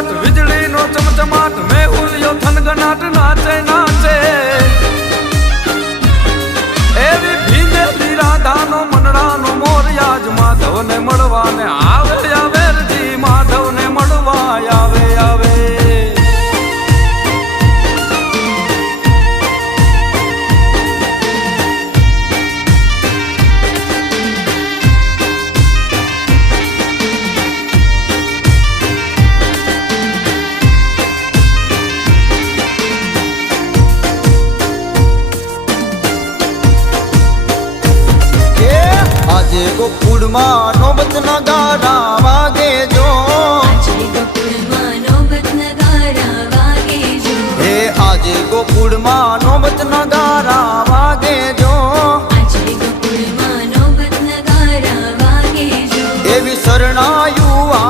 કડકડાટ વીજળીનો ચમચમાટ મેહુલિયો થનગનાટ નાચે નાચે એવી ભીંડેલી રાધાનો મનડાનો મોરયાજ માધવને મળવાને આવે આવે જી માધવને મળવા આવે આવે આજે ગોકુળમાં